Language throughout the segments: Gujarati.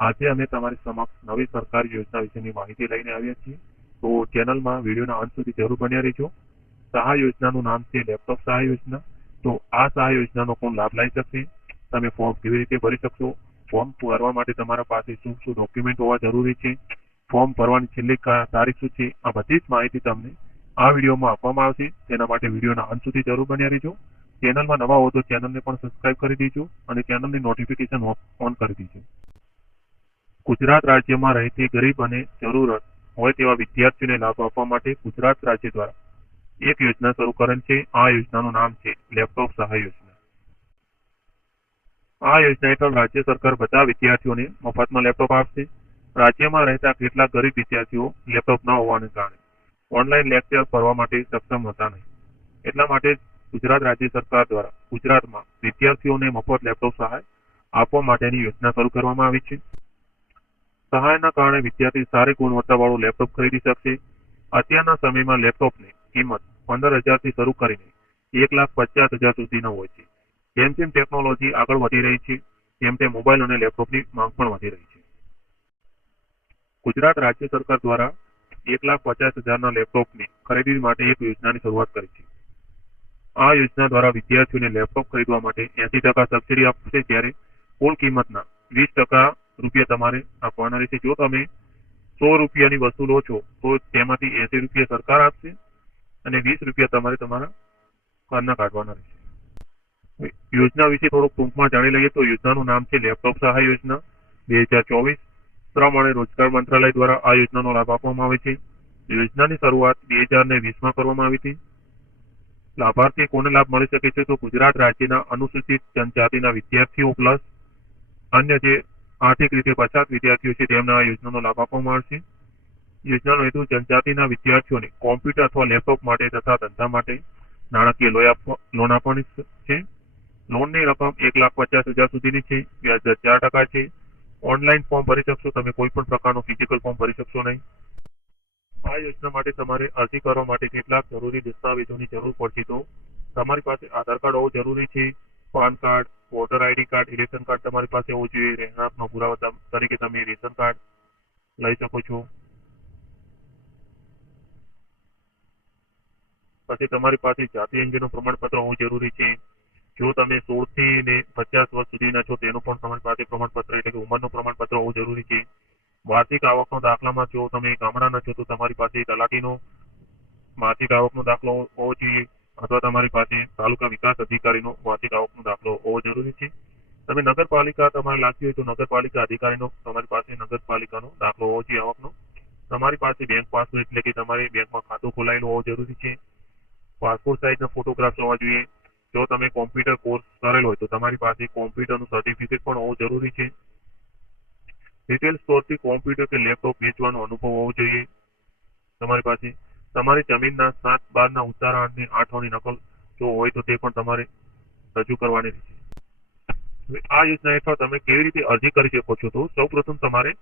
આજે અમે તમારી સમક્ષ નવી સરકારી યોજના વિશેની માહિતી લઈને આવ્યા છીએ. તો ચેનલમાં વિડીયોના અંત સુધી જરૂર બન્યા રહેજો. સહાય યોજનાનું નામ છે લેપટોપ સહાય યોજના. તો આ સહાય યોજનાનો કોણ લાભ લઈ શકશે, તમે ફોર્મ કેવી રીતે ભરી શકશો, ફોર્મ ભરવા માટે તમારા પાસે શું શું ડોક્યુમેન્ટ હોવા જરૂરી છે, ફોર્મ ભરવાની છેલ્લી તારીખ શું છે, આ બધી જ માહિતી તમને આ વિડીયોમાં આપવામાં આવશે. તેના માટે વિડીયોના અંત સુધી જરૂર બન્યા રહેજો. ચેનલમાં નવા હો તો ચેનલને પણ સબસ્ક્રાઇબ કરી દેજો અને ચેનલની નોટિફિકેશન ઓન કરી દેજો. ગુજરાત રાજ્યમાં રહેતી ગરીબ અને જરૂરત હોય તેવા વિદ્યાર્થીઓને લાભ આપવા માટે ગુજરાત રાજ્ય દ્વારા એક યોજના શરૂ કરેલ છે. આ યોજનાનું નામ છે લેપટોપ સહાય યોજના. આ યોજના હેઠળ રાજ્ય સરકાર બધા વિદ્યાર્થીઓને મફતમાં લેપટોપ આપશે. રાજ્યમાં રહેતા કેટલાક ગરીબ વિદ્યાર્થીઓ લેપટોપ ન હોવાને કારણે ઓનલાઈન લેક્ચર ભરવા માટે સક્ષમ હતા નહીં. એટલા માટે ગુજરાત રાજ્ય સરકાર દ્વારા ગુજરાતમાં વિદ્યાર્થીઓને મફત લેપટોપ સહાય આપવા માટેની યોજના શરૂ કરવામાં આવી છે. સહાયના કારણે વિદ્યાર્થી સારી ગુણવત્તાવાળું લેપટોપ ખરીદી શકશે. અત્યારના સમયમાં લેપટોપની કિંમત 15,000 થી શરૂ કરીને 1,50,000 સુધીનો હોય છે. જેમ જેમ ટેકનોલોજી આગળ વધી રહી છે તેમ તેમ મોબાઈલ અને લેપટોપની માંગ પણ વધી રહી છે. ગુજરાત રાજ્ય સરકાર દ્વારા 1,50,000ના લેપટોપની ખરીદી માટે એક યોજનાની શરૂઆત કરી છે. આ યોજના દ્વારા વિદ્યાર્થીઓને લેપટોપ ખરીદવા માટે 80% સબસિડી આપશે, જ્યારે કુલ કિંમતના 20% રૂપિયા તમારે આપવાના રહેશે. જો તમે 100 રૂપિયાની વસ્તુ લો છો તો તેમાંથી 80 રૂપિયા સરકાર આપશે અને 20 રૂપિયા તમારે તમારા ઘરના કાઢવાના રહેશે. યોજના વિશે થોડુંક ટૂંકમાં જાણી લઈએ તો યોજનાનું નામ છે લેપટોપ સહાય યોજના. 2024 શ્રમ અને રોજગાર મંત્રાલય દ્વારા આ યોજનાનો લાભ આપવામાં આવે છે. યોજનાની શરૂઆત 2020માં કરવામાં આવી હતી. લાભાર્થી કોને લાભ મળી શકે છે તો ગુજરાત રાજ્યના અનુસૂચિત જનજાતિના વિદ્યાર્થીઓ પ્લસ અન્ય જે આર્થિક રીતે પછાત વિદ્યાર્થીઓ છે તેમને આ યોજનાનો લાભ આપવામાં આવશે. યોજનાનો હેતુ જનજાતિના વિદ્યાર્થીઓને કોમ્પ્યુટર અથવા લેપટોપ માટે તથા ધંધા માટે નાણાકીય લોન આપવાની છે. લોનની રકમ 1,50,000 સુધીની છે. વ્યાજ દર 4% છે. ઓનલાઈન ફોર્મ ભરી શકશો, તમે કોઈ પણ પ્રકારનું ફિઝિકલ ફોર્મ ભરી શકશો નહીં. આ યોજના માટે તમારે અરજી કરવા માટે કેટલાક જરૂરી દસ્તાવેજોની જરૂર પડશે. તો તમારી પાસે આધાર કાર્ડ હોવું જરૂરી છે, PAN card, voter ID card, election card તમારી પાસે હોવું જોઈએ. રહેણાંકનો પુરાવા તરીકે તમે રેશન કાર્ડ લઈ શકો છો. પછી તમારી પાસે જાતિ અંગેનું પ્રમાણપત્ર હોવું જરૂરી છે. જો તમે 16 થી 50 વર્ષ સુધીના છો તેનું પણ તમારી પાસે પ્રમાણપત્ર એટલે કે ઉંમરનું પ્રમાણપત્ર હોવું જરૂરી છે. વાર્ષિક આવકનો દાખલામાં જો તમે ગામડાના છો તો તમારી પાસે તલાટીનો વાર્ષિક આવકનો દાખલો હોવો જોઈએ, અથવા તમારી પાસે તાલુકા વિકાસ અધિકારીનો વાર્ષિક આવકનો દાખલો હોવો જરૂરી છે. તમે નગરપાલિકા તમારે લાગતી હોય તો નગરપાલિકા અધિકારીનો તમારી પાસે નગરપાલિકાનો દાખલો હોવો જોઈએ આવકનો. તમારી પાસે બેંક પાસબુક એટલે કે તમારી બેંકમાં ખાતું ખોલાયેલું હોવું જરૂરી છે. પાસપોર્ટ સાઇઝના ફોટોગ્રાફ્સ હોવા જોઈએ. જો તમે કોમ્પ્યુટર કોર્સ કરેલો હોય તો તમારી પાસે કોમ્પ્યુટરનું સર્ટિફિકેટ પણ હોવું જરૂરી છે. રિટેલ સ્ટોરથી કોમ્પ્યુટર કે લેપટોપ વેચવાનો અનુભવ હોવો જોઈએ તમારી પાસે. તમારી જમીનના 7/12ના ઉતારા અને 8ની નકલ જો હોય તો તે પણ તમારે રજૂ કરવાની રહેશે. આ યોજના હેઠળ તમે કેવી રીતે અરજી કરી શકો છો તો સૌપ્રથમ તમારે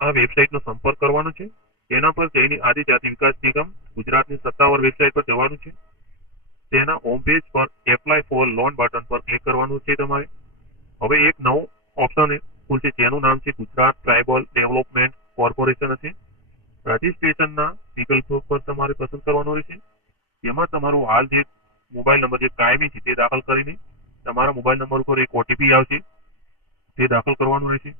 આ વેબસાઇટનો સંપર્ક કરવાનો છે. તેના પર જઈને આદિજાતિ વિકાસ નિગમ ગુજરાતની સત્તાવાર વેબસાઇટ પર જવાનું છે. તેના હોમ પેજ પર એપ્લાય ફોર લોન બટન પર ક્લિક કરવાનું છે તમારે. હવે એક નવું ઓપ્શન ખુલશે જેનું નામ છે ગુજરાત ટ્રાઇબલ ડેવલપમેન્ટ કોર્પોરેશન હશે. રજીસ્ટ્રેશનના વિકલ્પો પર તમારે પસંદ કરવાનું રહેશે. જેમાં તમારું હાલ જે મોબાઈલ નંબર જે કાયમી છે તે દાખલ કરીને તમારા મોબાઈલ નંબર ઉપર એક ઓટીપી આવશે તે દાખલ કરવાનું રહેશે.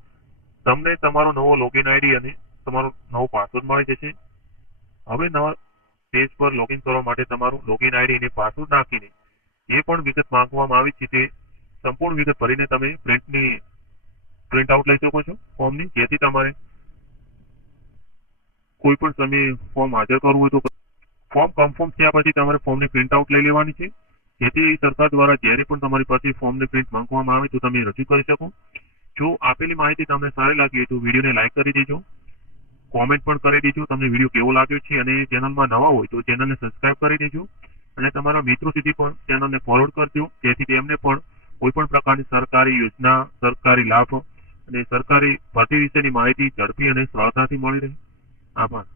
તમને તમારો નવો લોગિન આઈડી અને તમારો નવો પાસવર્ડ મળી જશે. હવે નવા પેજ પર લોગિન કરવા માટે તમારું લોગિન આઈડી અને પાસવર્ડ નાખીને જે પણ વિગત માંગવામાં આવી છે તે સંપૂર્ણ વિગત ભરીને તમે પ્રિન્ટ આઉટ લઈ શકો છો ફોર્મની. જેથી તમારે કોઈ પણ સમયે ફોર્મ હાજર કરવું હોય તો ફોર્મ કન્ફર્મ થયા પછી તમારે ફોર્મની પ્રિન્ટ આઉટ લઈ લેવાની છે. જેથી સરકાર દ્વારા જ્યારે પણ તમારી પાસે ફોર્મની પ્રિન્ટ માંગવામાં આવે તો તમે રજૂ કરી શકો. જો આપેલી માહિતી તમને સારી લાગી હોય તો વિડીયોને લાઈક કરી દેજો, કોમેન્ટ પણ કરી દેજો તમને વિડીયો કેવો લાગ્યો છે, અને ચેનલમાં નવા હોય તો ચેનલને સબસ્ક્રાઇબ કરી દેજો અને તમારા મિત્રો સુધી પણ ચેનલને ફોરવર્ડ કરજો, જેથી તેમને પણ કોઈ પણ પ્રકારની સરકારી યોજના, સરકારી લાભ અને સરકારી ભરતી વિશેની માહિતી ઝડપી અને સરળતાથી મળી રહે. આભાર.